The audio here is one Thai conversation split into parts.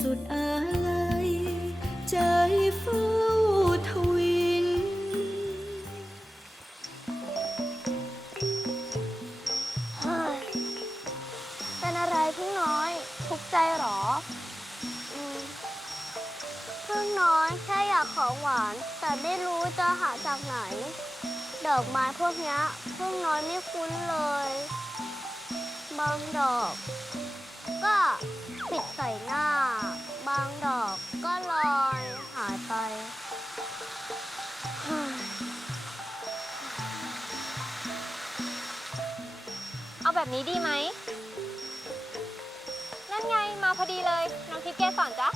สุดอะไรใจเฝ้าทวิน เฮ้ยเป็นอะไรพึ่งน้อยทุกข์ใจหรออืมพึ่งน้อยแค่อยากของหวาน แต่ไม่รู้จะหาจากไหน ดอกไม้พวกเนี้ยพึ่งน้อยไม่คุ้นเลย บางดอก ก็ปิดใส่หน้าางดอกก็ลอยหายไปเอาแบบนี้ดีไหม นั่นไงมาพอดีเลย น้องทิพย์เกสอนจ๊ะ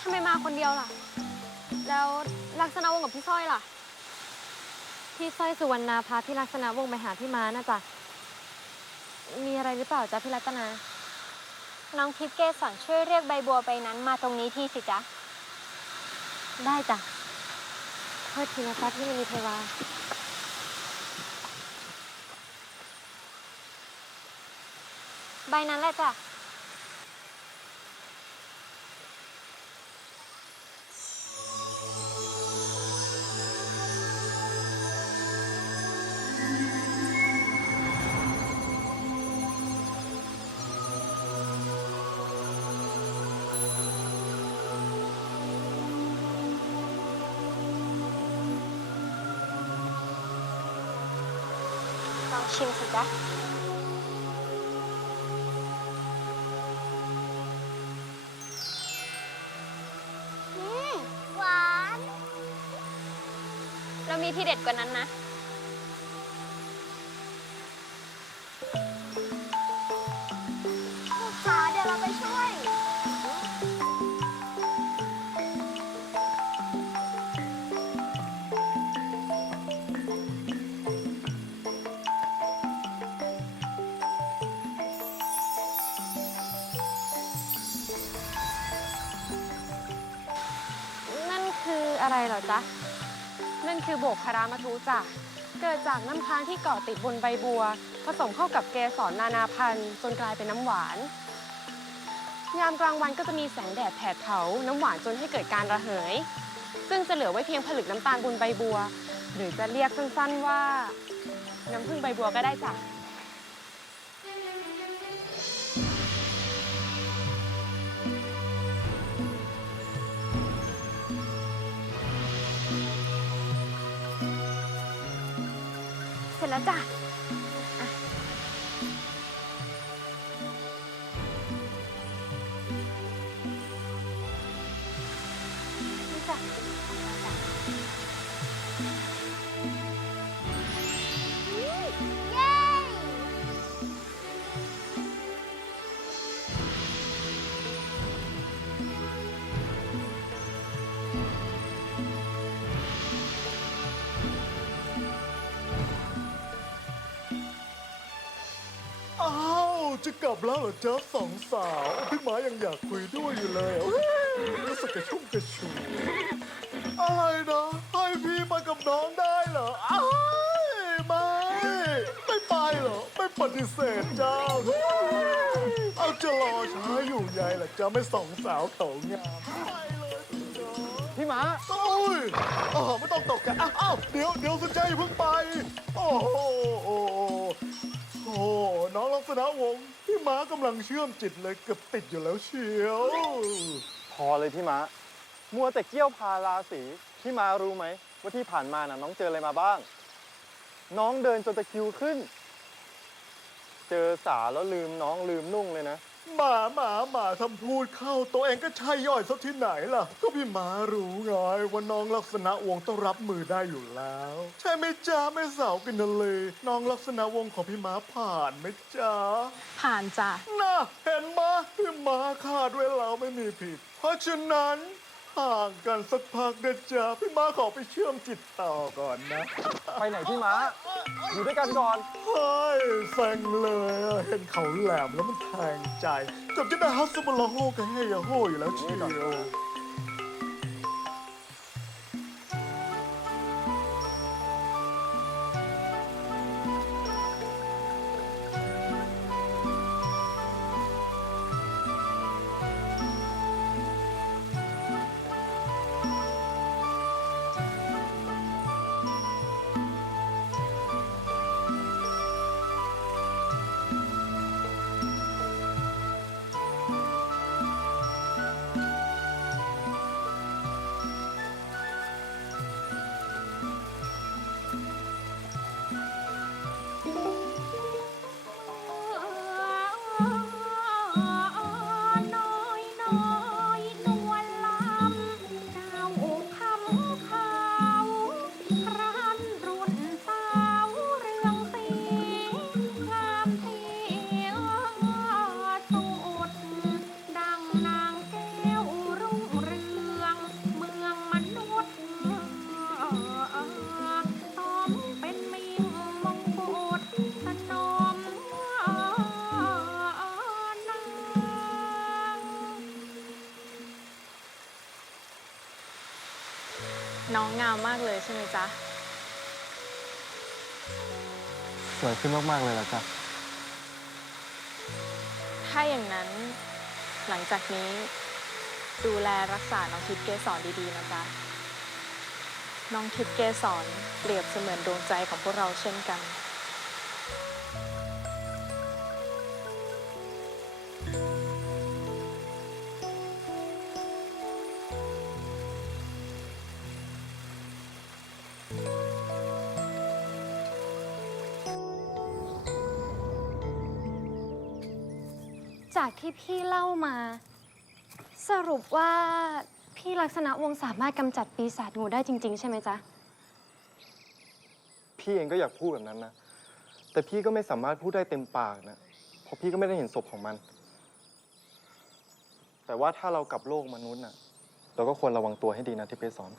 ทำไมมาคนเดียวล่ะ แล้วลักษณะวงศ์กับพี่สร้อยล่ะ พี่สร้อยสุวรรณาพาพี่ลักษณะวงศ์ไปหาพี่ม้านะจ๊ะ มีอะไรหรือเปล่าจ๊ะพี่รัตนา น้องทิพย์เกสอนช่วยเรียกใบบัวใบนั้นมาตรงนี้ทีสิจ๊ะ ได้จ้ะโทษทีนะจ๊ะพี่มณีเทวา ใบนั้นแหละจ้ะ ชิมสิจ๊ะอืมหวาน เรามีที่เด็ดกว่านั้นนะ เหรอจ๊ะ นั่นคือโบกคารามาทูจ้ะ เกิดจากน้ำค้างที่เกาะติดบนใบบัว ผสมเข้ากับเกสรนานาพันธุ์จนกลายเป็นน้ำหวาน ยามกลางวันก็จะมีแสงแดดแผดเผา น้ำหวานจนให้เกิดการระเหย ซึ่งจะเหลือไว้เพียงผลึกน้ำตาลบนใบบัว หรือจะเรียกสั้นๆว่า น้ำผึ้งใบบัวก็ได้จ้ะ สร็จแล้วจ้ะ จะกลับแล้วเหรอจ๊ะสองสาว พี่หมายังอยากคุยด้วยอยู่เลยเอ้ยรู้สึกกระชุ่มกระชวยอะไรนะให้พี่มากับน้องได้เหรออ้าวไม่ ไม่ไปเหรอ ไม่ปฏิเสธจ้าเอาจะรอช้าอยู่ใหญ่ล่ะจ๊ะไม่สองสาวเขางามไปเลยสิจ๊ะพี่หมาโอ้ยอ๋อไม่ต้องตกใจอ้าวอ้าวเดี๋ยวเดี๋ยวสนใจอย่าเพิ่งไป โอ้โหโอ้โห โอ้โห น้องลักษณะวงศ์พี่ม้ากำลังเชื่อมจิตเลยเกือบติดอยู่แล้วเชียว พอเลยพี่หมามัวแต่เกี้ยวพาราสีพี่หมารู้ไหมว่าที่ผ่านมาน่ะน้องเจออะไรมาบ้าง น้องเดินจนตะคริวขึ้น เจอสาแล้วลืมน้องลืมนุ่งเลยนะ หมาหมาหมาทำพูดเข้าตัวเองก็ใช่ย่อยสักที่ไหนล่ะ ก็พี่หมารู้ไงว่าน้องลักษณะวงศ์ต้องรับมือได้อยู่แล้ว ใช่ไหมจ๊ะแม่สาวกินนาเลยน้องลักษณะวงศ์ของพี่หมาผ่านไหมจ๊ะผ่านจ้ะ น่ะเห็นมาพี่หมาคาดไว้แล้วไม่มีผิด เพราะฉะนั้น ห่างกันสักพักเด็ดจ้าพี่หมาขอไปเชื่อมจิตต่อก่อนนะไปไหนพี่หมาอยู่ด้วยกันก่อน เฮ้ยแซงเลยอะเห็นเขาแหลมแล้วมันแทงใจเกับจะได้ฮัสบลโฮกับเฮยาโฮอยู่แล้วเชียวามมากเลยใช่ไหมจ๊ะ สวยขึ้นมาก ๆ เลยล่ะจ๊ะ ถ้าอย่างนั้นหลังจากนี้ ดูแลรักษาน้องทิพย์เกสรดีๆนะจ๊ะ น้องทิพย์เกสรเปรียบเสมือนดวงใจของพวกเราเช่นกัน จากที่พี่เล่ามา สรุปว่าพี่ลักษณะวงศ์สามารถกำจัดปีศาจงูได้จริง ๆ ใช่ไหมจ๊ะ พี่เองก็อยากพูดแบบนั้นนะ แต่พี่ก็ไม่สามารถพูดได้เต็มปากนะ เพราะพี่ก็ไม่ได้เห็นศพของมัน แต่ว่าถ้าเรากลับโลกมนุษย์น่ะ เราก็ควรระวังตัวให้ดีนะที่เพชรสอน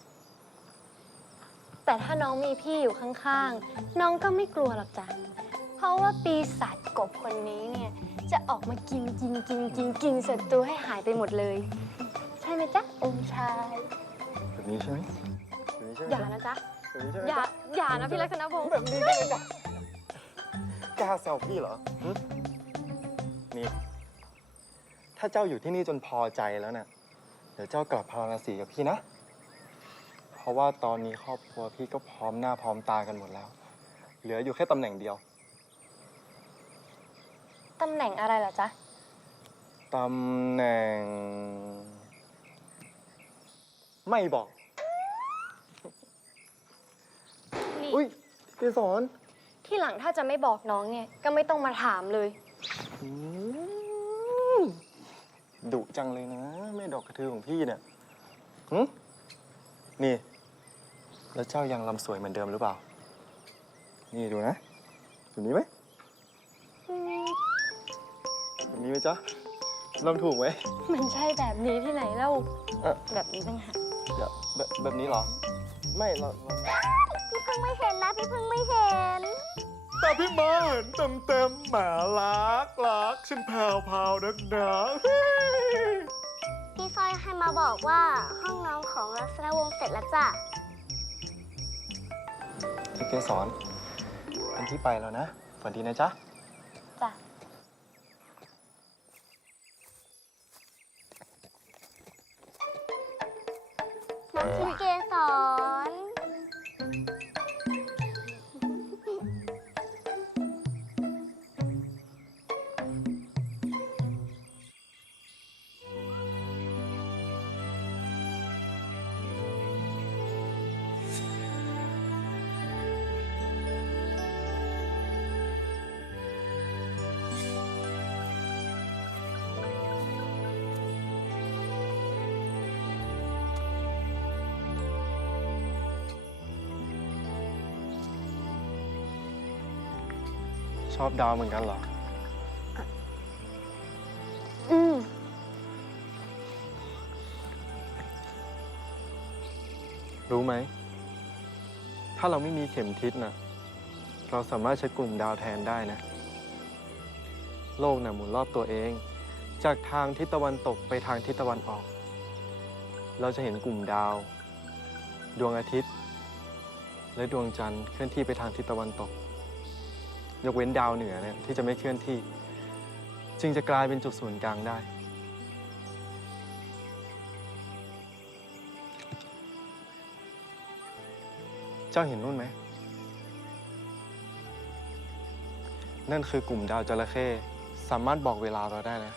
แต่ถ้าน้องมีพี่อยู่ข้างๆ น้องก็ไม่กลัวหรอกจ้ะ เพราะว่าปีศาจกบคนนี้เนี่ย จะออกมากินกินกินกินกินศัตรูให้หายไปหมดเลย ใช่ไหมจ๊ะองค์ชายแบบนี้ใช่ไหมแบบนี้ใช่ไหมอย่านะจ๊ะแบบนี้ใช่ไหมอย่าอย่านะพี่ลักษณะวงศ์แบบนี้ใช่ไหมจ๊ะกล้าแซวพี่เหรอหึนี่ถ้าเจ้าอยู่ที่นี่จนพอใจแล้วเนี่ยเดี๋ยวเจ้ากลับพาราณสีกับพี่นะ เพราะว่าตอนนี้ครอบครัวพี่ก็พร้อมหน้าพร้อมตากันหมดแล้ว เหลืออยู่แค่ตำแหน่งเดียว ตำแหน่งอะไรเหรอจ๊ะ ตำแหน่ง ไม่บอก นี่ อุ้ยเกสรที่หลังถ้าจะไม่บอกน้องเนี่ย ก็ไม่ต้องมาถามเลย อืมดุจังเลยนะ แม่ดอกกระทือของพี่เนี่ยหึนี่ แล้วเจ้ายังลำสวยเหมือนเดิมหรือเปล่า นี่ดูนะแบบนี้ไหม นี้ไหมจ๊ะลำถูกไหมมันใช่แบบนี้ที่ไหนเล่าเอ่อแบบนี้ต่างหากเดี๋ยวแบบแบบนี้เหรอ ไม่เราเราพี่เพิ่งไม่เห็นนะพี่เพิ่งไม่เห็น แต่พี่มาเห็นเต็มเต็มๆแหมรักรักฉันแผ่วพราวนักหนาเฮ้ยพี่สร้อยให้มาบอกว่าห้องนอนของรัศนวงศ์เสร็จแล้วจ้ะ พี่เกสรอันที่ไปแล้วนะฝันดีนะจ๊ะจ้ะ ชอบดาวเหมือนกันเหรอ อืม รู้ไหม ถ้าเราไม่มีเข็มทิศนะเราสามารถใช้กลุ่มดาวแทนได้นะ โลกน่ะหมุนรอบตัวเอง จากทางทิศตะวันตกไปทางทิศตะวันออก เราจะเห็นกลุ่มดาว ดวงอาทิตย์ และดวงจันทร์เคลื่อนที่ไปทางทิศตะวันตก ยกเว้นดาวเหนือเนี่ยที่จะไม่เคลื่อนที่ จึงจะกลายเป็นจุดศูนย์กลางได้ เจ้าเห็นนู่นไหม นั่นคือกลุ่มดาวจระเข้สามารถบอกเวลาเราได้นะ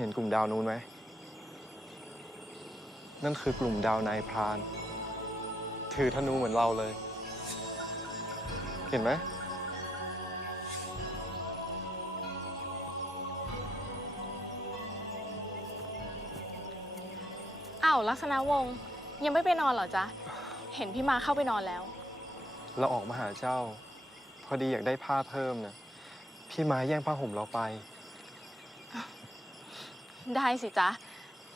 เจ้าเห็นกลุ่มดาวนู้นไหม นั่นคือกลุ่มดาวนายพราน ถือธนูเหมือนเราเลย เห็นไหม อ้าวลักษณะวงศ์ยังไม่ไปนอนเหรอจ๊ะ เห็นพี่มาเข้าไปนอนแล้ว เราออกมาหาเจ้า พอดีอยากได้ผ้าเพิ่มนะพี่มาแย่งผ้าห่มเราไป ได้สิจ๊ะ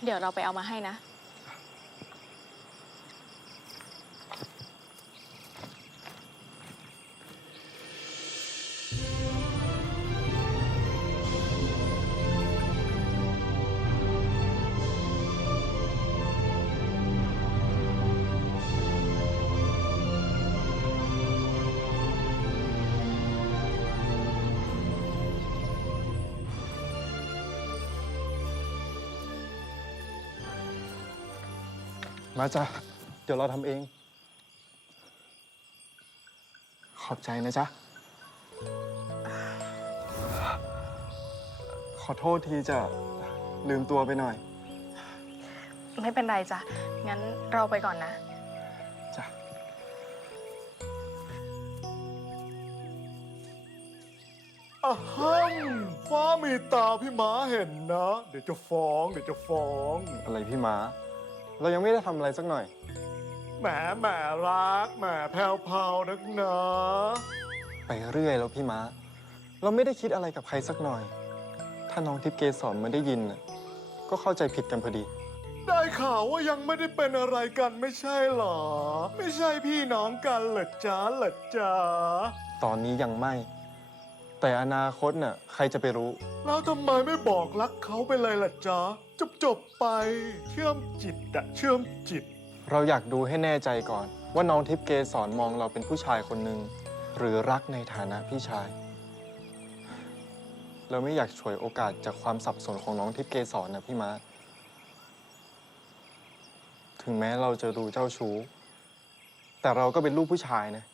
เดี๋ยวเราไปเอามาให้นะ มาจ้ะ เดี๋ยวเราทำเอง ขอบใจนะจ๊ะ ขอโทษทีจะลืมตัวไปหน่อย ไม่เป็นไรจ้ะ งั้นเราไปก่อนนะ จ้ะอะฮัมฟ้ามีตาพี่ม้าเห็นนะ เดี๋ยวจะฟ้อง เดี๋ยวจะฟ้อง อะไรพี่ม้า เรายังไม่ได้ทำอะไรสักหน่อย แหมแหมรักแหมแพรวๆนักนะไปเรื่อยแล้วพี่ม้า เราไม่ได้คิดอะไรกับใครสักหน่อย ถ้าน้องทิพย์เกสรมาได้ยินน่ะก็เข้าใจผิดกันพอดี ได้ข่าวว่ายังไม่ได้เป็นอะไรกันไม่ใช่เหรอ ไม่ใช่พี่น้องกันเหรอจ๊ะเหรอจ๊ะตอนนี้ยังไม่ แต่อนาคตน่ะใครจะไปรู้ แล้วทำไมไม่บอกรักเขาไปเลยล่ะจ๊ะ จบจบๆไปเชื่อมจิตอะเชื่อมจิต เราอยากดูให้แน่ใจก่อน ว่าน้องทิพย์เกสรมองเราเป็นผู้ชายคนหนึ่งหรือรักในฐานะพี่ชาย เราไม่อยากฉวยโอกาสจากความสับสนของน้องทิพย์เกสรนะพี่มาถึงแม้เราจะดูเจ้าชู้ แต่เราก็เป็นลูกผู้ชายนะ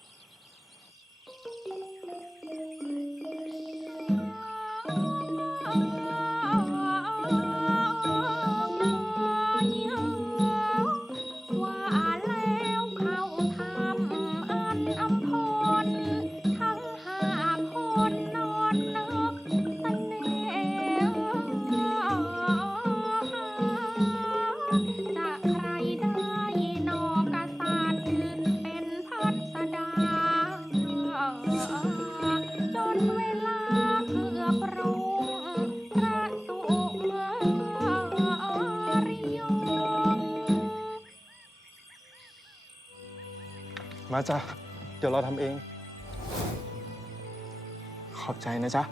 มาจ้ะ เดี๋ยวเราทำเอง ขอบใจนะจ๊ะ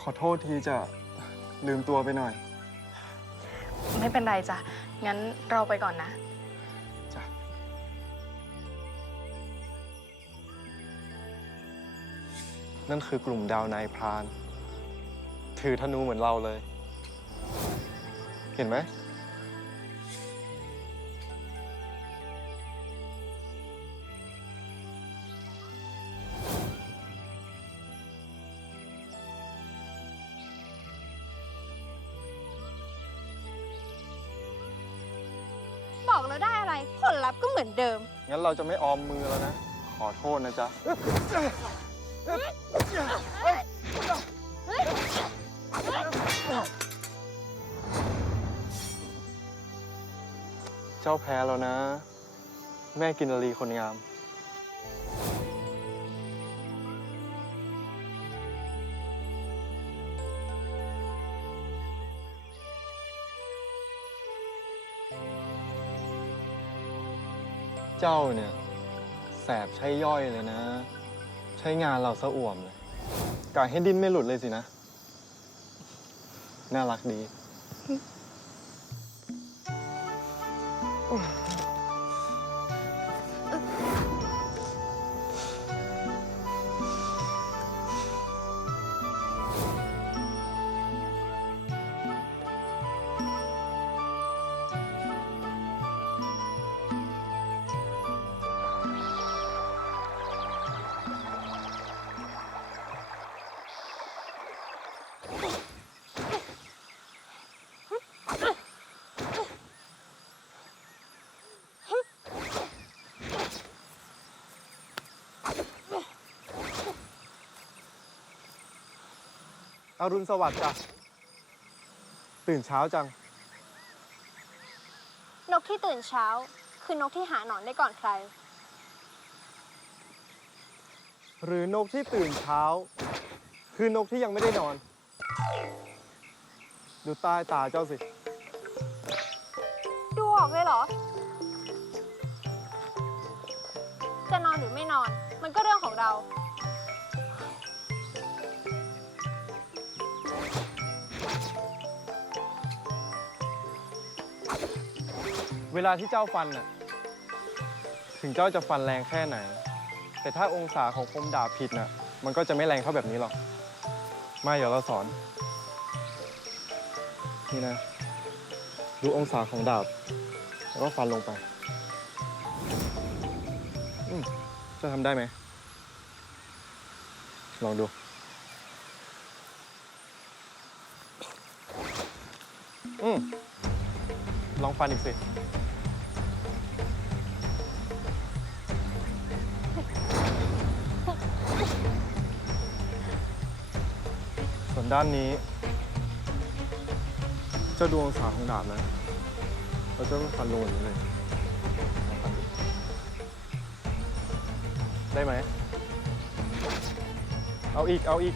ขอโทษทีจะลืมตัวไปหน่อย ไม่เป็นไรจ้ะ งั้นเราไปก่อนนะ จ้ะ นั่นคือกลุ่มดาวนายพราน ถือธนูเหมือนเราเลย เห็นไหม อกแล้วได้อะไรผลลัพธ์ก็เหมือนเดิม งั้นเราจะไม่ออมมือแล้วนะ ขอโทษนะจ๊ะ เจ้าแพ้แล้วนะ แม่กินรีคนงาม เจ้าเนี่ยแสบใช้ย่อยเลยนะ ใช้งานเราซะอ่วมเลยกายให้ดิ้นไม่หลุดเลยสินะ น่ารักดี อรุณสวัสดิ์จ้ะ ตื่นเช้าจัง นกที่ตื่นเช้า คือนกที่หาหนอนได้ก่อนใคร หรือนกที่ตื่นเช้า คือนกที่ยังไม่ได้นอน ดูใต้ตาเจ้าสิ ดูออกเลยเหรอ จะนอนหรือไม่นอน มันก็เรื่องของเรา เวลาที่เจ้าฟันน่ะ ถึงเจ้าจะฟันแรงแค่ไหน แต่ถ้าองศาของคมดาบผิดน่ะ มันก็จะไม่แรงเท่าแบบนี้หรอก มาเดี๋ยวเราสอน นี่นะ ดูองศาของดาบ แล้วก็ฟันลงไปอืมจะทำได้ไหม ลองดูอืมลองฟันอีกสิ ส่วนด้านนี้ เจ้าดูองศาของดาบนะแล้วเจ้าก็ฟันลงอย่างนี้เลยลองฟันดูได้ไหม เอาอีก เอาอีก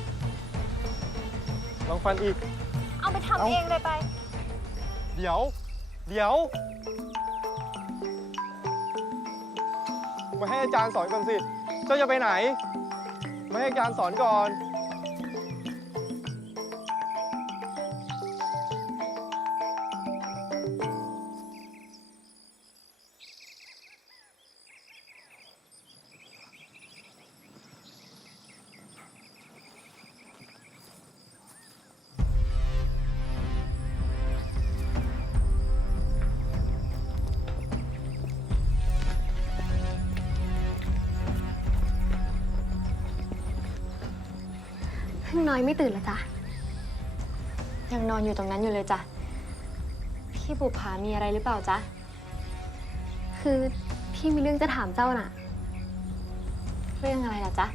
ลองฟันอีก เอาไปทำเองเลยไป เดี๋ยว เดี๋ยวมาให้อาจารย์สอนก่อนสิ เจ้าจะไปไหน มาให้อาจารย์สอนก่อน พึ่งน้อยไม่ตื่นเหรอจ๊ะ ยังนอนอยู่ตรงนั้นอยู่เลยจ้ะ พี่บุภามีอะไรหรือเปล่าจ๊ะ คือพี่มีเรื่องจะถามเจ้าน่ะ เรื่องอะไรล่ะจ๊ะ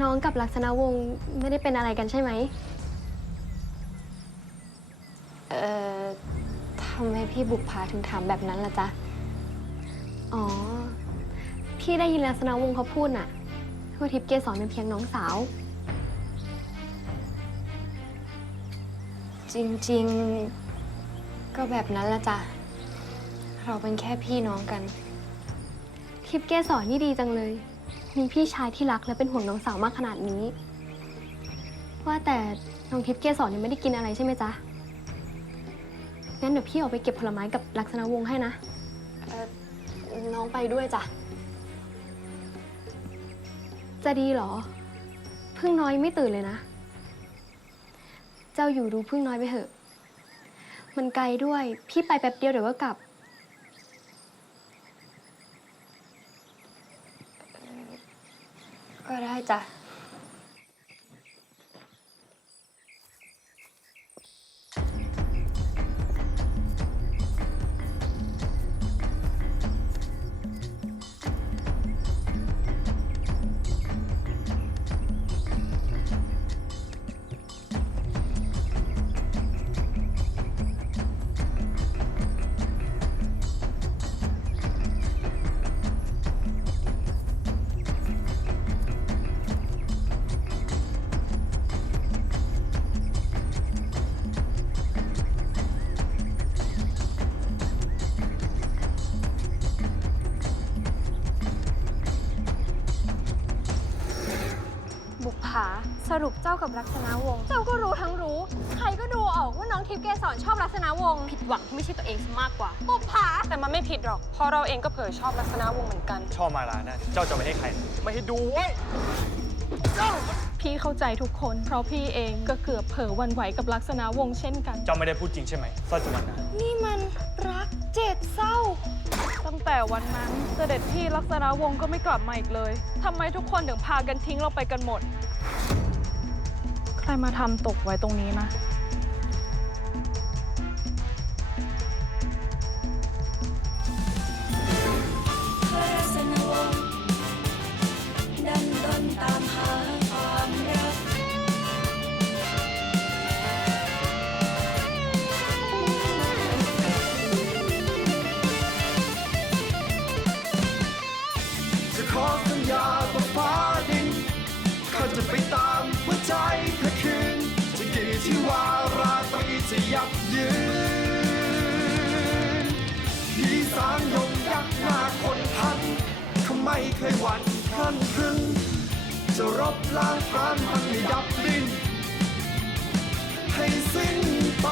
น้องกับลักษณะวงศ์ไม่ได้เป็นอะไรกันใช่ไหม เอ่อทำไมพี่บุภาถึงถามแบบนั้นล่ะจ๊ะ อ๋อ พี่ได้ยินลักษณะวงศ์เขาพูดน่ะ ว่าทิพย์เกสรเป็นเพียงน้องสาว จริงๆ ก็แบบนั้นละจ้ะ เราเป็นแค่พี่น้องกัน ทิพย์เกสรนี่ดีจังเลย มีพี่ชายที่รักและเป็นห่วงน้องสาวมากขนาดนี้ ว่าแต่น้องทิพย์เกสรยังไม่ได้กินอะไรใช่ไหมจ๊ะ งั้นเดี๋ยวพี่ออกไปเก็บผลไม้กับลักษณะวงศ์ให้นะ น้องไปด้วยจ้ะ จะดีเหรอ พึ่งน้อยไม่ตื่นเลยนะ เจ้าอยู่ดูพึ่งน้อยไปเถอะ มันไกลด้วย พี่ไปแป๊บเดียวเดี๋ยวก็กลับ ก็ได้จ้ะ รุปเจ้ากับลักษณะวงศ์เจ้าก็รู้ทั้งรู้ ใครก็ดูออกว่าน้องทิพย์เกสรชอบลักษณะวงศ์ผิดหวังที่ไม่ใช่ตัวเองซะมากกว่าบุกผาแต่มันไม่ผิดหรอกเพราะเราเองก็เผยชอบลักษณะวงศ์เหมือนกัน ชอบมาลานะ เจ้าจะไม่ให้ใคร ไม่ให้ดูเว้ยพี่เข้าใจทุกคน เพราะพี่เองก็เกือบเผลอหวันไหวกับลักษณะวงศ์เช่นกัน เจ้าไม่ได้พูดจริงใช่ไหมสร้อยสุวรรณนะนี่มันรักเจ็ดเศร้า ตั้งแต่วันนั้นเสด็จพี่ลักษณะวงศ์ก็ไม่กลับมาอีกเลยทำไมทุกคนถึงพากันทิ้งเราไปกันหมด ใครมาทำตกไว้ตรงนี้นะ จะยับยืนมีสามยงยักษ์หน้าคนทันเขาไม่เคยหวั่นพลันพรึงจะรบล้างพรานมันให้ดับดินให้สิ้นไป